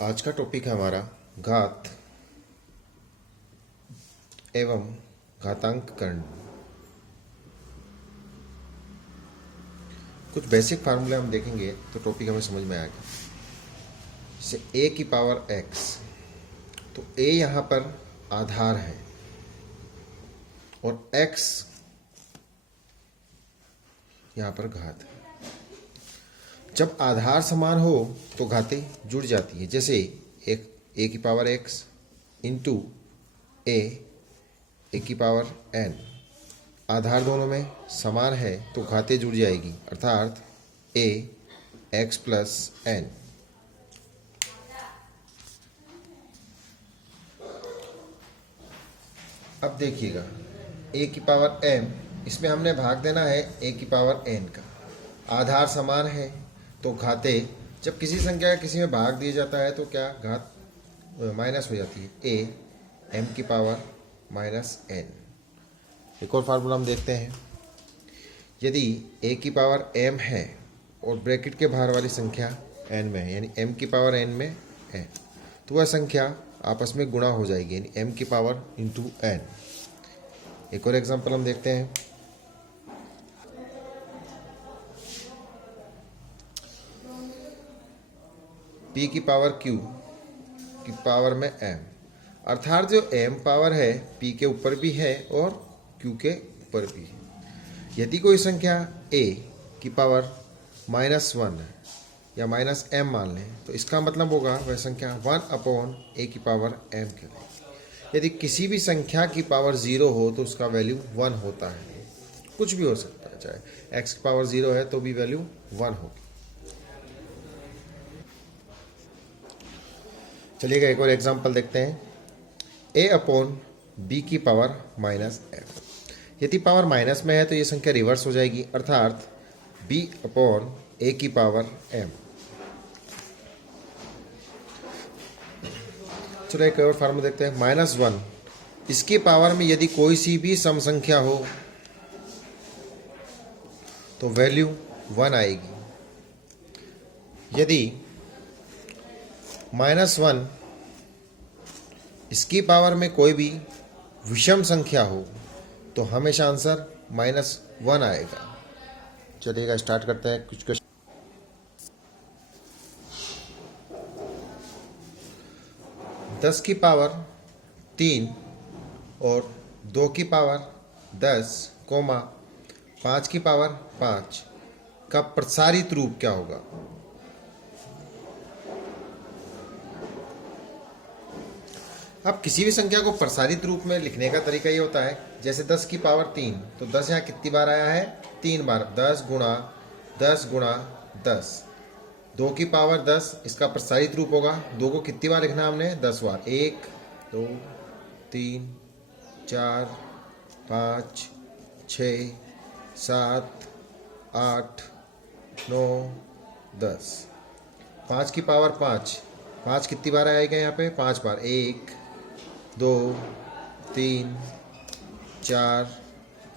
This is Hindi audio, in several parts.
आज का टॉपिक है हमारा घात एवं घातांककरण। कुछ बेसिक फार्मूले हम देखेंगे तो टॉपिक हमें समझ में आएगा। जैसे a की पावर x, तो a यहाँ पर आधार है और x यहाँ पर घात है। जब आधार समान हो तो घातें जुड़ जाती है। जैसे एक a की पावर x इंटू a की पावर n, आधार दोनों में समान है तो घातें जुड़ जाएगी, अर्थात a x प्लस n। अब देखिएगा a की पावर m, इसमें हमने भाग देना है a की पावर n का। आधार समान है तो घातें, जब किसी संख्या का किसी में भाग दिया जाता है तो क्या घात माइनस हो जाती है, a m की पावर माइनस n। एक और फार्मूला हम देखते हैं। यदि a की पावर m है और ब्रैकेट के बाहर वाली संख्या n में है, यानी m की पावर n में है, तो वह संख्या आपस में गुणा हो जाएगी, यानी m की पावर इंटू n। एक और एग्जांपल हम देखते हैं। p की पावर q की पावर में m, अर्थात जो m पावर है p के ऊपर भी है और q के ऊपर भी है। यदि कोई संख्या a की पावर -1 है या -m मान लें, तो इसका मतलब होगा वह संख्या 1/a की पावर m कहलाएगी। यदि किसी भी संख्या की पावर 0 हो तो उसका वैल्यू 1 होता है। कुछ भी हो सकता है, चाहे x की पावर 0 है तो भी वैल्यू 1 होगी। चलिएगा एक और एग्जांपल देखते हैं। a/b की पावर -f, यदि पावर माइनस में है तो ये संख्या रिवर्स हो जाएगी, अर्थात b/a की पावर m। चलो एक और फार्मूला देखते हैं। -1, इसकी पावर में यदि कोई सी भी सम संख्या हो तो वैल्यू 1 आएगी। यदि -1 इसकी पावर में कोई भी विषम संख्या हो तो हमेशा आंसर -1 आएगा। चलिएगा स्टार्ट करते हैं कुछ क्वेश्चन। 10 की पावर 3 और 2 की पावर 10, 5 की पावर 5 का प्रसारित रूप क्या होगा? अब किसी भी संख्या को प्रसारित रूप में लिखने का तरीका ये होता है, जैसे 10 की पावर 3, तो 10 यहाँ कितनी बार आया है? 3 बार। 10 गुणा 10 गुणा 10। 2 की पावर 10, इसका प्रसारित रूप होगा, 2 को कितनी बार लिखना हमने? 10 बार। 1 2 3 4 5 6 7 8 9 10। 5 की पावर 5, 5 कितनी बार आएगा यहाँ पे? 5 बार। 1 2 3 4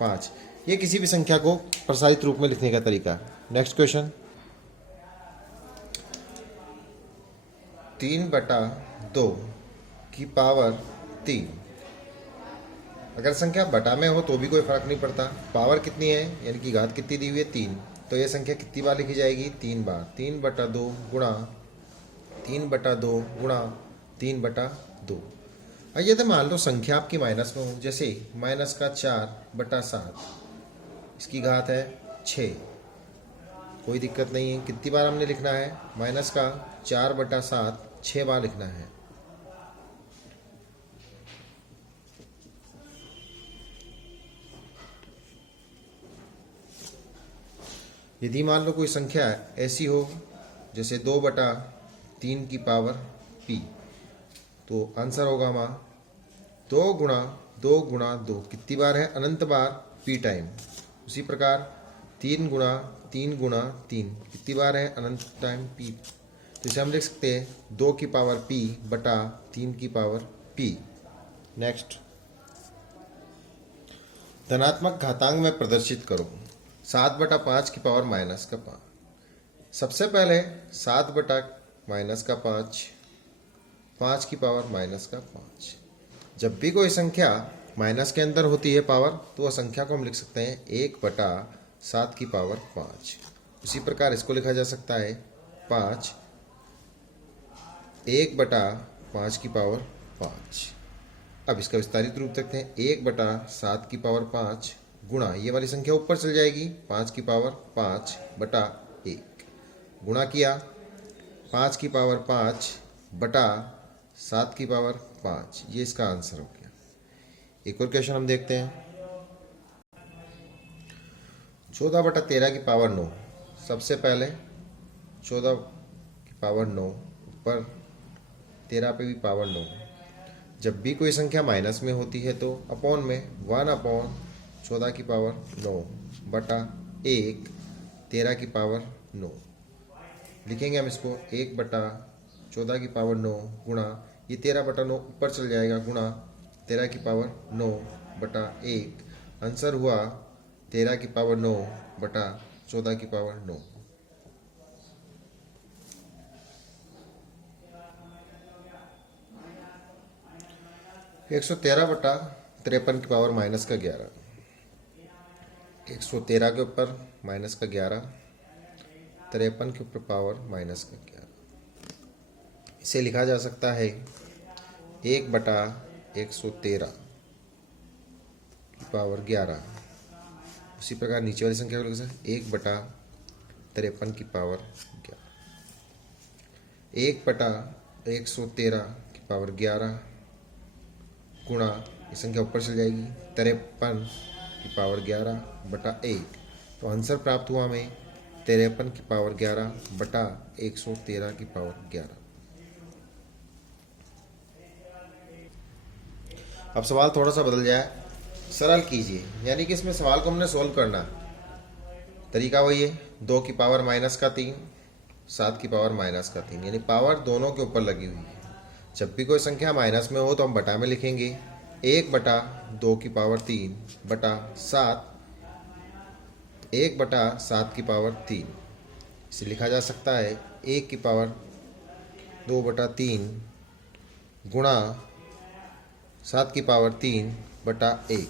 5। ये किसी भी संख्या को प्रसारित रूप में लिखने का तरीका है। Next question. 3/2 की पावर 3, अगर संख्या बटा में हो तो भी कोई फर्क नहीं पड़ता। पावर कितनी है, यानी कि घात कितनी दी हुई है? 3, तो ये संख्या कितनी बार लिखी जाएगी? 3 बार। 3/2 गुणा 3/2 गुणा 3/2। आइए तो मान लो संख्या आपकी माइनस में हो, जैसे -4/7, इसकी घात है 6। कोई दिक्कत नहीं है। कितनी बार हमने लिखना है? -4/7 6 बार लिखना है। यदि मान लो कोई संख्या ऐसी हो जैसे 2/3 की पावर p, तो आंसर होगा हमारा 2 गुणा 2 गुणा 2, कितनी बार है? अनंत बार p टाइम। उसी प्रकार 3 गुणा 3 गुणा 3, कितनी बार है? अनंत टाइम p। तो इसे हम लिख सकते हैं 2 की पावर p बटा 3 की पावर p। नेक्स्ट। धनात्मक घातांक में प्रदर्शित करो। 7/5 की पावर -5। सबसे पहले 7/-5 5 की पावर माइनस का 5। जब भी कोई संख्या माइनस के अंदर होती है पावर, तो वह संख्या को हम लिख सकते हैं 1/7 की पावर 5। उसी प्रकार इसको लिखा जा सकता है 5 1/5 की पावर 5। अब इसका विस्तारित रूप देखते हैं। 1/7 की पावर 5 गुणा, ये वाली संख्या ऊपर चल जाएगी, 5 की पावर 5/1 गुणा किया 5 की पावर 5/7 की पावर 5। ये इसका आंसर हो गया। एक और क्वेश्चन हम देखते हैं। 14/13 की पावर 9। सबसे पहले 14 की पावर 9 ऊपर 13 पे भी पावर 9। जब भी कोई संख्या माइनस में होती है तो अपॉन में 1/14 की पावर 9/1 13 की पावर 9 लिखेंगे हम इसको। 1/14 की पावर 9 गुणा, ये 13/9 ऊपर चल जाएगा, गुणा 13 की पावर 9/1। आंसर हुआ 13 की पावर 9/14 की पावर 9। एक 113/53 की पावर माइनस का 11। 113 के ऊपर माइनस का 11, 53 के ऊपर पावर माइनस का 11। इसे लिखा जा सकता है 1/113 की पावर 11। उसी प्रकार नीचे वाली संख्या को लिख सकते 1/53 की पावर 11। 1/113 की पावर 11 गुणा, ये संख्या ऊपर चल जाएगी, 53 की पावर 11/1। तो आंसर प्राप्त हुआ हमें 53 की पावर 11/113 की पावर 11। अब सवाल थोड़ा सा बदल जाए, सरल कीजिए, यानी कि इसमें सवाल को हमने सोल्व करना। तरीका वही है, 2 की पावर माइनस का 3, 7 की पावर माइनस का 3, यानी पावर दोनों के ऊपर लगी हुई है। जब भी कोई संख्या माइनस में हो तो हम बटा में लिखेंगे। 1/2 की पावर 3/7, 1/7 की पावर 3। इसे लिखा जा सकता है 1 की पावर 2/3 गुणा 7 की पावर 3/1।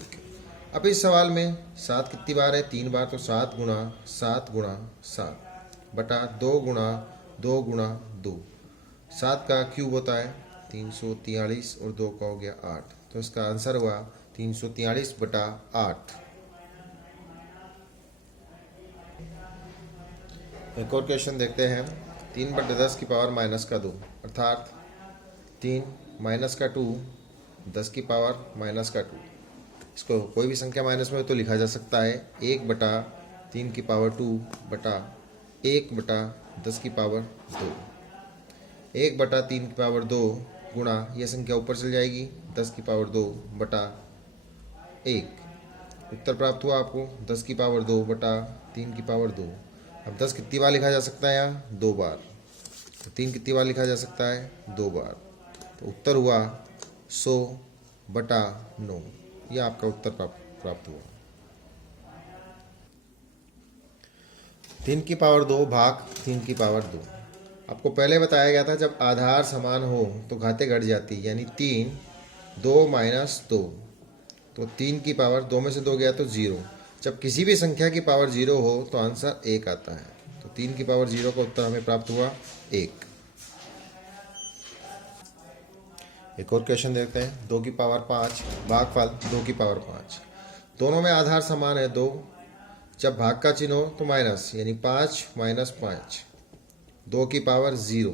अब इस सवाल में 7 कितनी बार है? 3 बार। तो 7 गुणा 7 गुणा 7 बटा 2 गुणा 2 गुणा 2। 7 का क्यूब होता है 343 और 2 का हो गया 8। तो इसका आंसर हुआ 343/8। एक और क्वेश्चन देखते हैं। 3/10 की पावर माइनस का 2, अर्थात 3 माइनस का 2 10 की पावर माइनस का 2। इसको कोई भी संख्या माइनस में हो तो लिखा जा सकता है 1/3 की पावर 2 बटा 1/10 की पावर 2। 1/3 की पावर 2 गुणा, यह संख्या ऊपर चल जाएगी, 10 की पावर 2 बटा 1। उत्तर प्राप्त हुआ आपको 10 की पावर 2 बटा 3 की पावर 2। अब 10 कितनी बार लिखा जा सकता है? यहाँ 2 बार। तो 3 कितनी बार लिखा जा सकता है? 2 बार। तो उत्तर हुआ 100/9। यह आपका उत्तर प्राप्त हुआ। 3 की पावर 2 भाग 3 की पावर 2। आपको पहले बताया गया था जब आधार समान हो तो घातें घट जाती, यानी 3 2 माइनस 2। तो 3 की पावर 2 में से 2 गया तो 0। जब किसी भी संख्या की पावर 0 हो तो आंसर 1 आता है। तो 3 की पावर 0 का उत्तर हमें प्राप्त हुआ 1। एक और क्वेश्चन देखते हैं। 2 की पावर 5 भागफल 2 की पावर 5। दोनों में आधार समान है 2। जब भाग का चिन्ह हो तो माइनस, यानी 5 माइनस 5, 2 की पावर 0।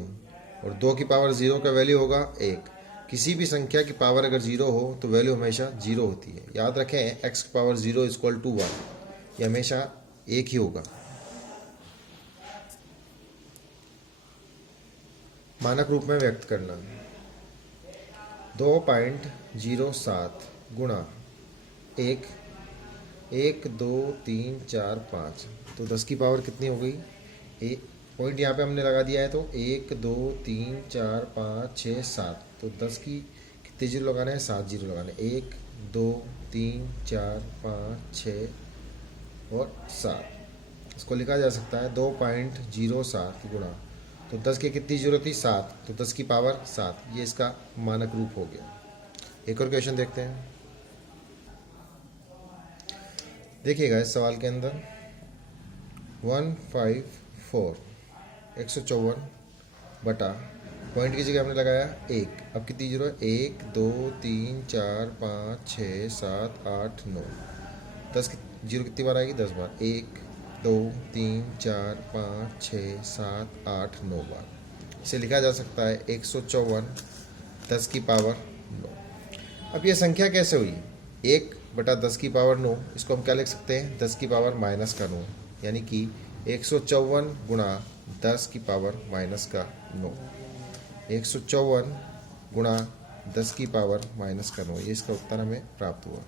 और 2 की पावर 0 का वैल्यू होगा 1। किसी भी संख्या की पावर अगर 0 हो तो वैल्यू हमेशा 0 होती है। याद रखें, x की पावर 0 इक्वल टू 1, ये हमेशा 1 ही होगा। मानक रूप में व्यक्त करना। 2.07 गुणा 1 1 2 3 4 5। तो 10 की पावर कितनी हो गई? पॉइंट यहाँ पे हमने लगा दिया है, तो 1 2 3 4 5 6 7। तो 10 की कितने जीरो लगाने हैं? 7 जीरो लगाने। 1 2 3 4 5 6 और 7। इसको लिखा जा सकता है 2.07 गुणा तो 10 की कितनी जीरो थी 7, तो 10 की पावर 7, ये इसका मानक रूप हो गया। एक और क्वेश्चन देखते हैं। देखिएगा इस सवाल के अंदर 154 154 बटा पॉइंट की जगह हमने लगाया 1। अब कितनी जीरो है 1 2 3 4 5 6 7 8 9। 10 की जीरो कितनी बार आएगी 10 बार, 1 2 3 4 5 6 7 8 9 बार। इसे लिखा जा सकता है 154 10 की पावर 9। अब ये संख्या कैसे हुई, 1 बटा 10 की पावर 9, इसको हम क्या लिख सकते हैं 10 की पावर माइनस का 9, यानी कि 154 गुणा 10 की पावर माइनस का 9। 154 गुणा 10 की पावर माइनस का 9, ये इसका उत्तर हमें प्राप्त हुआ।